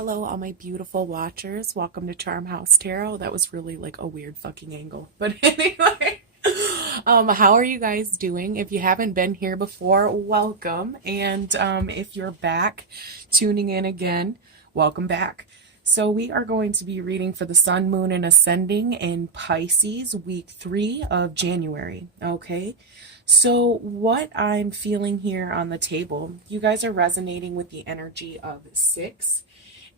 Hello, all my beautiful watchers. Welcome to Charmhousetarot. That was really like a weird fucking angle. But anyway, how are you guys doing? If you haven't been here before, welcome. And if you're back tuning in again, welcome back. So we are going to be reading for the Sun, Moon, and Ascending in Pisces, week 3 of January. Okay. So what I'm feeling here on the table, you guys are resonating with the energy of 6.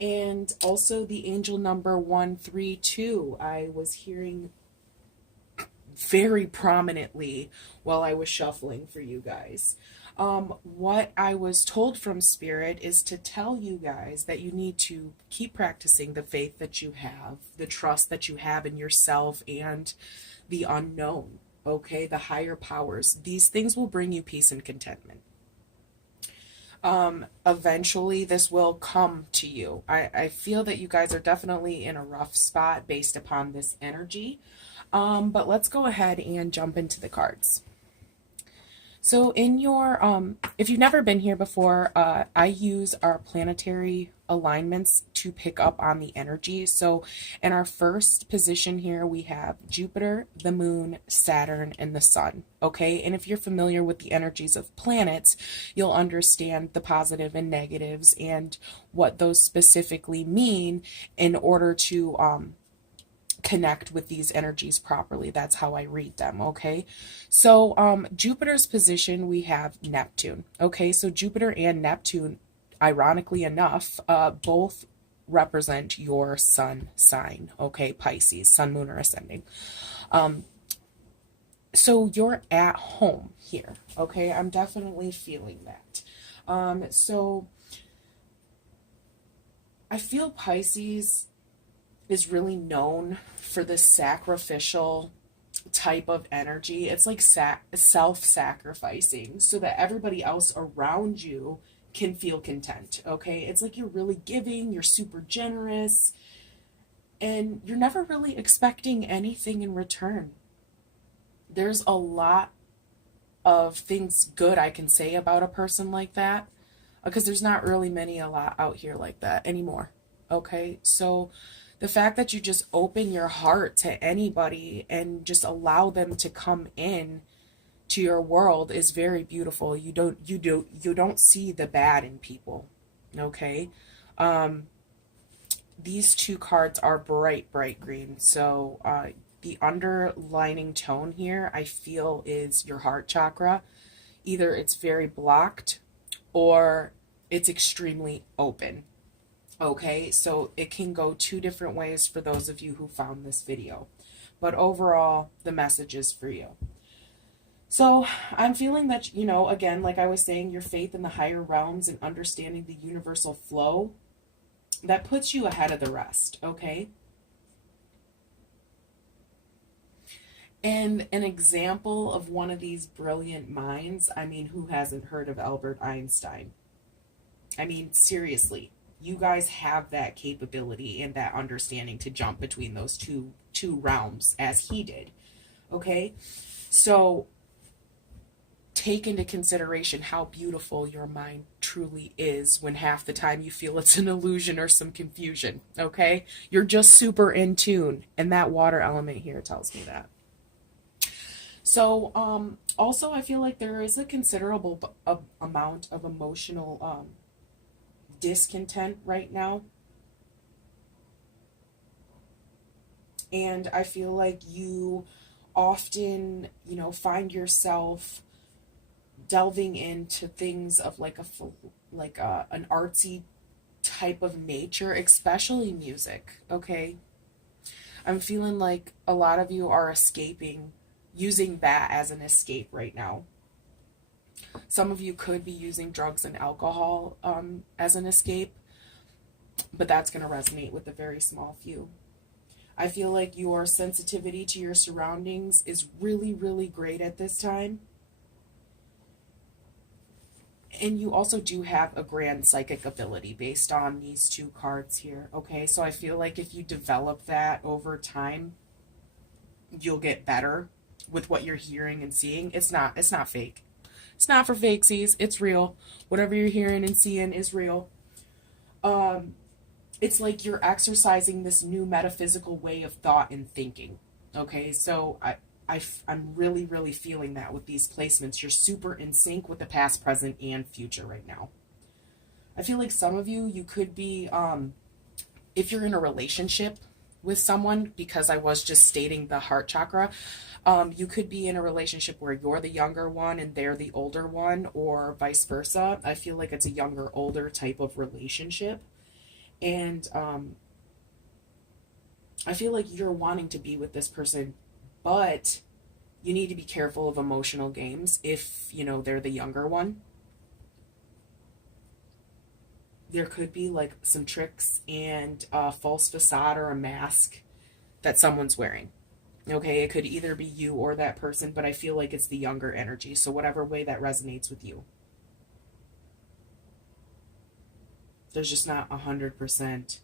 And also the angel number 132, I was hearing very prominently while I was shuffling for you guys. What I was told from Spirit is to tell you guys that you need to keep practicing the faith that you have, the trust that you have in yourself and the unknown, okay? The higher powers. These things will bring you peace and contentment. Eventually this will come to you. I feel that you guys are definitely in a rough spot based upon this energy. But let's go ahead and jump into the cards. So in your, if you've never been here before, I use our planetary alignments to pick up on the energy. So in our first position here, we have Jupiter, the moon, Saturn, and the sun. Okay. And if you're familiar with the energies of planets, you'll understand the positive and negatives and what those specifically mean in order to, connect with these energies properly. That's how I read them. Okay. So, Jupiter's position, we have Neptune. Okay. So Jupiter and Neptune, ironically enough, both represent your sun sign. Okay. Pisces, sun, moon, or ascending. So you're at home here. Okay. I'm definitely feeling that. So I feel Pisces is really known for this sacrificial type of energy. It's like self-sacrificing so that everybody else around you can feel content, okay? It's like you're really giving, you're super generous, and you're never really expecting anything in return. There's a lot of things good I can say about a person like that because there's not really a lot out here like that anymore, okay? So the fact that you just open your heart to anybody and just allow them to come in to your world is very beautiful. You don't see the bad in people. Okay? These two cards are bright green. So the underlining tone here I feel is your heart chakra. Either it's very blocked or it's extremely open. Okay, so it can go two different ways for those of you who found this video. But overall, the message is for you. So I'm feeling that, you know, again, like I was saying, your faith in the higher realms and understanding the universal flow, that puts you ahead of the rest, okay? And an example of one of these brilliant minds, I mean, who hasn't heard of Albert Einstein? I mean, seriously. You guys have that capability and that understanding to jump between those two realms as he did. Okay? So take into consideration how beautiful your mind truly is when half the time you feel it's an illusion or some confusion. Okay? You're just super in tune, and that water element here tells me that. So also I feel like there is a considerable amount of emotional discontent right now, and I feel like you often, you know, find yourself delving into things of like an artsy type of nature, especially music. Okay, I'm feeling like a lot of you are escaping, using that as an escape right now. Some of you could be using drugs and alcohol as an escape, but that's going to resonate with a very small few. I feel like your sensitivity to your surroundings is really, really great at this time. And you also do have a grand psychic ability based on these two cards here, okay? So I feel like if you develop that over time, you'll get better with what you're hearing and seeing. It's not fake. It's not for fakesies. It's real. Whatever you're hearing and seeing is real. it's like you're exercising this new metaphysical way of thought and thinking. Okay, so I'm really, really feeling that with these placements. You're super in sync with the past, present, and future right now. I feel like some of you, you could be, if you're in a relationship with someone, because I was just stating the heart chakra, you could be in a relationship where you're the younger one and they're the older one, or vice versa. I feel like it's a younger, older type of relationship. And I feel like you're wanting to be with this person, but you need to be careful of emotional games if, you know, they're the younger one. There could be like some tricks and a false facade or a mask that someone's wearing. Okay, it could either be you or that person, but I feel like it's the younger energy. So whatever way that resonates with you. There's just not 100%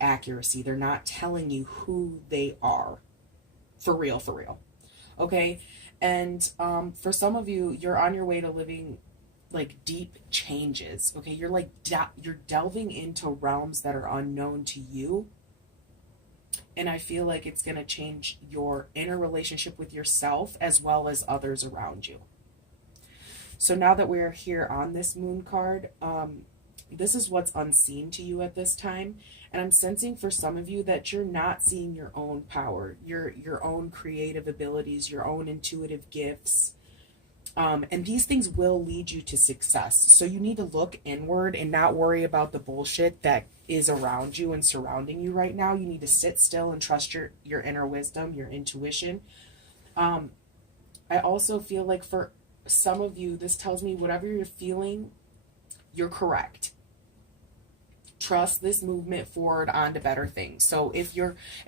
accuracy. They're not telling you who they are. For real, for real. Okay? And for some of you, you're on your way to living like deep changes. Okay? You're like, you're delving into realms that are unknown to you. And I feel like it's going to change your inner relationship with yourself as well as others around you. So now that we're here on this moon card, this is what's unseen to you at this time. And I'm sensing for some of you that you're not seeing your own power, your own creative abilities, your own intuitive gifts. And these things will lead you to success. So you need to look inward and not worry about the bullshit that is around you and surrounding you right now. You need to sit still and trust your inner wisdom, your intuition. I also feel like for some of you, this tells me whatever you're feeling, you're correct. Trust this movement forward onto better things. So if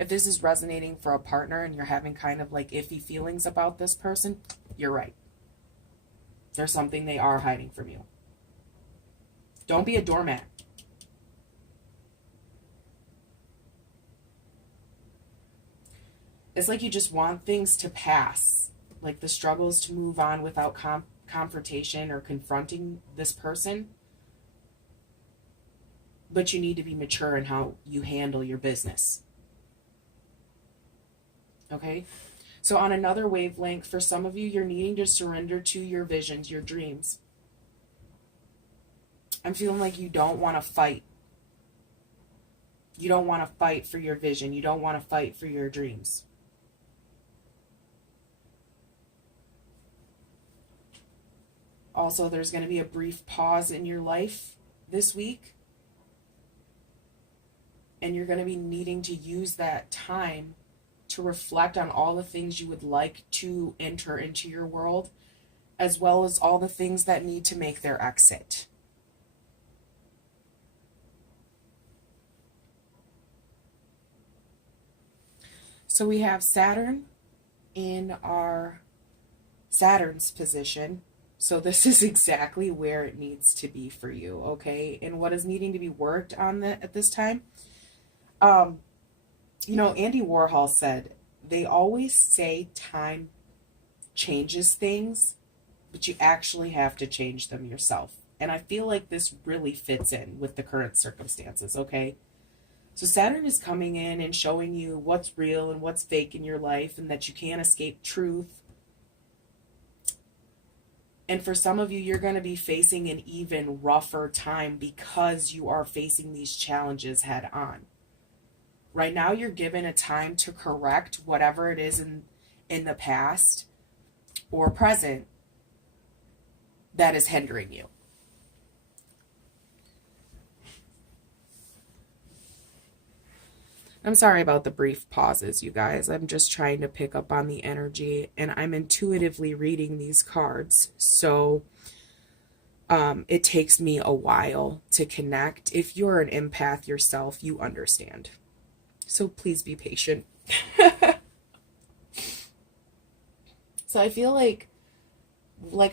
this is resonating for a partner and you're having kind of like iffy feelings about this person, you're right. There's something they are hiding from you. Don't be a doormat. It's like you just want things to pass, like the struggles to move on without confrontation or confronting this person. But you need to be mature in how you handle your business. Okay? So on another wavelength, for some of you, you're needing to surrender to your visions, your dreams. I'm feeling like you don't want to fight. You don't want to fight for your vision. You don't want to fight for your dreams. Also, there's going to be a brief pause in your life this week. And you're going to be needing to use that time to reflect on all the things you would like to enter into your world, as well as all the things that need to make their exit. So we have Saturn in our Saturn's position. So this is exactly where it needs to be for you, okay? And what is needing to be worked on at this time? You know, Andy Warhol said, they always say time changes things, but you actually have to change them yourself. And I feel like this really fits in with the current circumstances, okay? So Saturn is coming in and showing you what's real and what's fake in your life, and that you can't escape truth. And for some of you, you're going to be facing an even rougher time because you are facing these challenges head on. Right now, you're given a time to correct whatever it is in the past or present that is hindering you. I'm sorry about the brief pauses, you guys. I'm just trying to pick up on the energy, and I'm intuitively reading these cards. So it takes me a while to connect. If you're an empath yourself, you understand. So please be patient. So I feel like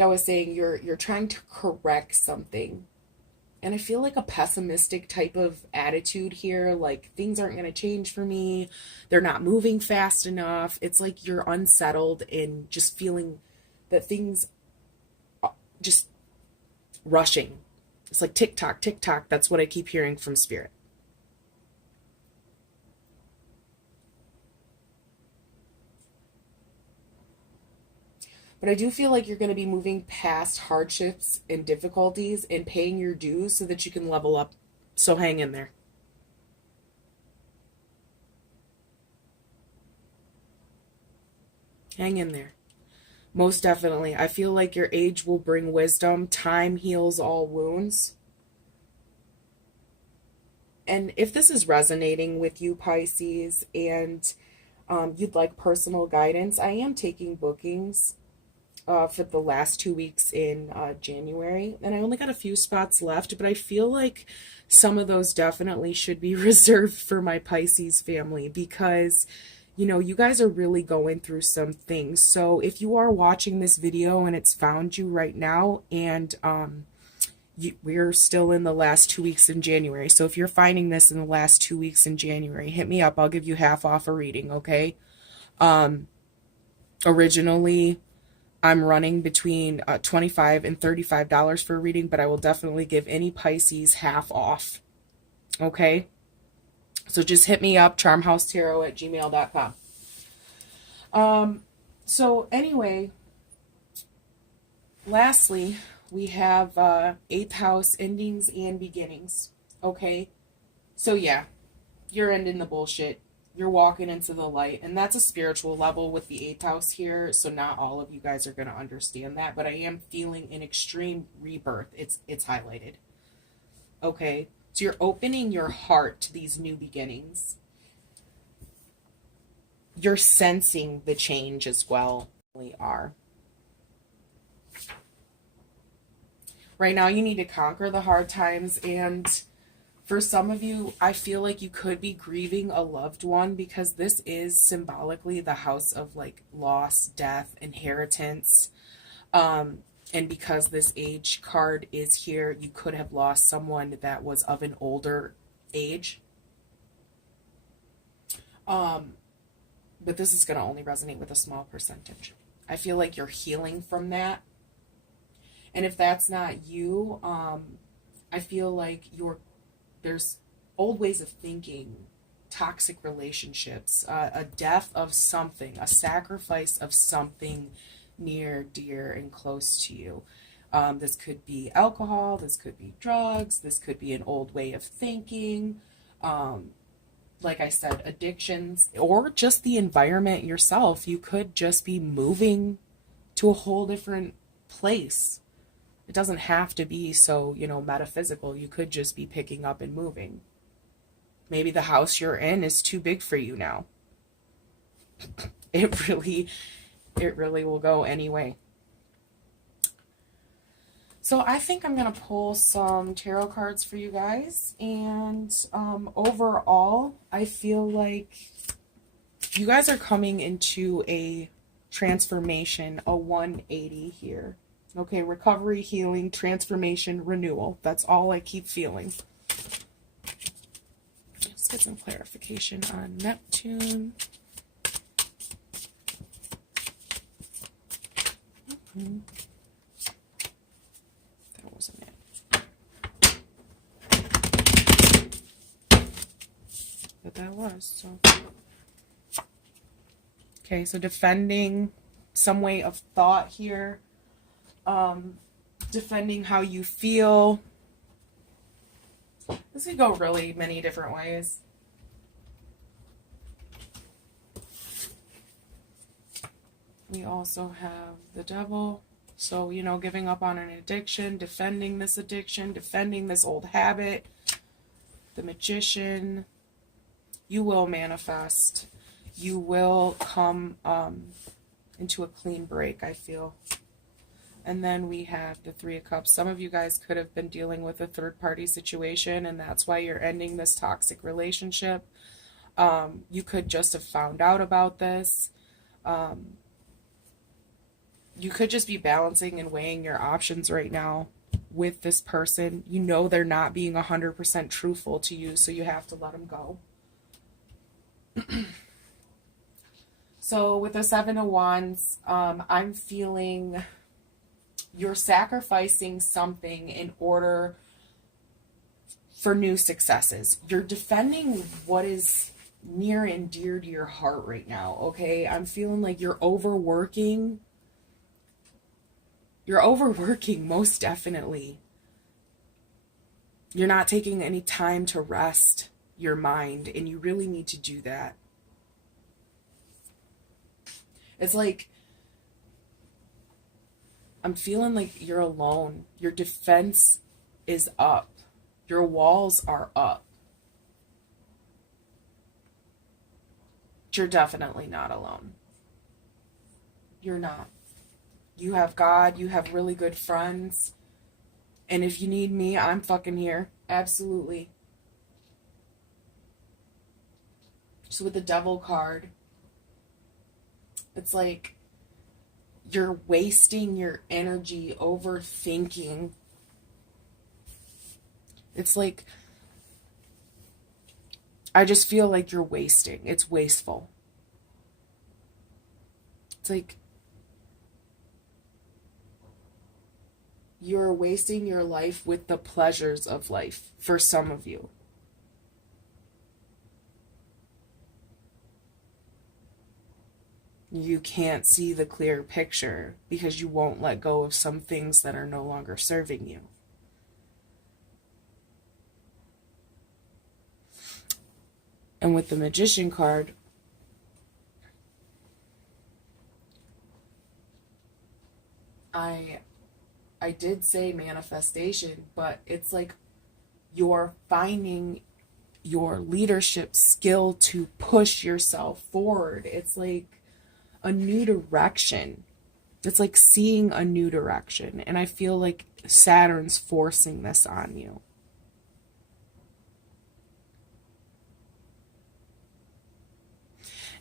I was saying, you're trying to correct something. And I feel like a pessimistic type of attitude here, like things aren't going to change for me. They're not moving fast enough. It's like you're unsettled and just feeling that things just rushing. It's like tick tock, tick tock. That's what I keep hearing from Spirit. But I do feel like you're going to be moving past hardships and difficulties and paying your dues so that you can level up. So hang in there. Hang in there. Most definitely. I feel like your age will bring wisdom. Time heals all wounds. And if this is resonating with you, Pisces, and you'd like personal guidance, I am taking bookings for the last 2 weeks in January. And I only got a few spots left, but I feel like some of those definitely should be reserved for my Pisces family because, you know, you guys are really going through some things. So if you are watching this video and it's found you right now, and we're still in the last 2 weeks in January. So if you're finding this in the last 2 weeks in January, hit me up. I'll give you half off a reading, okay? Originally, I'm running between $25 and $35 for a reading, but I will definitely give any Pisces half off, okay? So just hit me up, charmhousetarot@gmail.com. So anyway, lastly, we have 8th house endings and beginnings, okay? So yeah, you're ending the bullshit. You're walking into the light, and that's a spiritual level with the 8th house here, so not all of you guys are going to understand that, but I am feeling an extreme rebirth. It's highlighted, okay? So you're opening your heart to these new beginnings. You're sensing the change as well. We are. Right now, you need to conquer the hard times, and for some of you, I feel like you could be grieving a loved one because this is symbolically the house of like loss, death, inheritance. And because this age card is here, you could have lost someone that was of an older age. But this is going to only resonate with a small percentage. I feel like you're healing from that. And if that's not you, I feel like there's old ways of thinking, toxic relationships, a death of something, a sacrifice of something near, dear, and close to you. This could be alcohol, this could be drugs, this could be an old way of thinking, like I said, addictions, or just the environment yourself. You could just be moving to a whole different place. It doesn't have to be so, you know, metaphysical. You could just be picking up and moving. Maybe the house you're in is too big for you now. It really will go anyway. So I think I'm going to pull some tarot cards for you guys. And overall, I feel like you guys are coming into a transformation, a 180 here. Okay, recovery, healing, transformation, renewal. That's all I keep feeling. Let's get some clarification on Neptune. That wasn't it. But that was, so. Okay, so defending some way of thought here. Defending how you feel. This could go really many different ways. We also have the devil. So, you know, giving up on an addiction, defending this addiction, defending this old habit. The magician. You will manifest. You will come into a clean break, I feel. And then we have the Three of Cups. Some of you guys could have been dealing with a third-party situation, and that's why you're ending this toxic relationship. You could just have found out about this. You could just be balancing and weighing your options right now with this person. You know they're not being 100% truthful to you, so you have to let them go. So with the Seven of Wands, I'm feeling you're sacrificing something in order for new successes. You're defending what is near and dear to your heart right now, okay? I'm feeling like you're overworking. You're overworking, most definitely. You're not taking any time to rest your mind, and you really need to do that. It's like, I'm feeling like you're alone. Your defense is up. Your walls are up. You're definitely not alone. You're not. You have God. You have really good friends. And if you need me, I'm fucking here. Absolutely. So with the Devil card, it's like you're wasting your energy overthinking. It's like, I just feel like you're wasting. It's wasteful. It's like you're wasting your life with the pleasures of life for some of you. You can't see the clear picture because you won't let go of some things that are no longer serving you. And with the Magician card, I did say manifestation, but it's like you're finding your leadership skill to push yourself forward. It's like a new direction. It's like seeing a new direction. And I feel like Saturn's forcing this on you.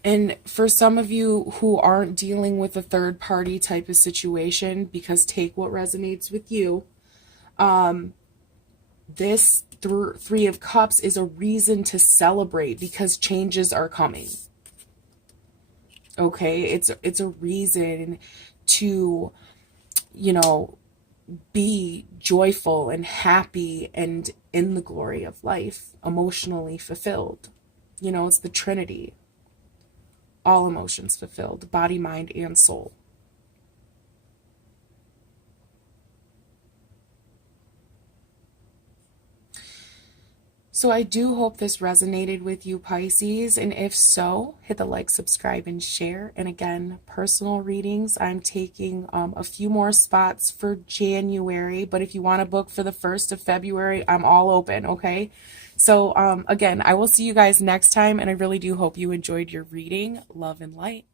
And for some of you who aren't dealing with a third party type of situation, because take what resonates with you, this Three of Cups is a reason to celebrate because changes are coming. Okay, it's a reason to, be joyful and happy and in the glory of life, emotionally fulfilled. It's the Trinity. All emotions fulfilled, body, mind, and soul. So I do hope this resonated with you, Pisces, and if so, hit the like, subscribe, and share. And again, personal readings, I'm taking a few more spots for January, but if you want to book for the 1st of February, I'm all open, okay? So again, I will see you guys next time, and I really do hope you enjoyed your reading. Love and light.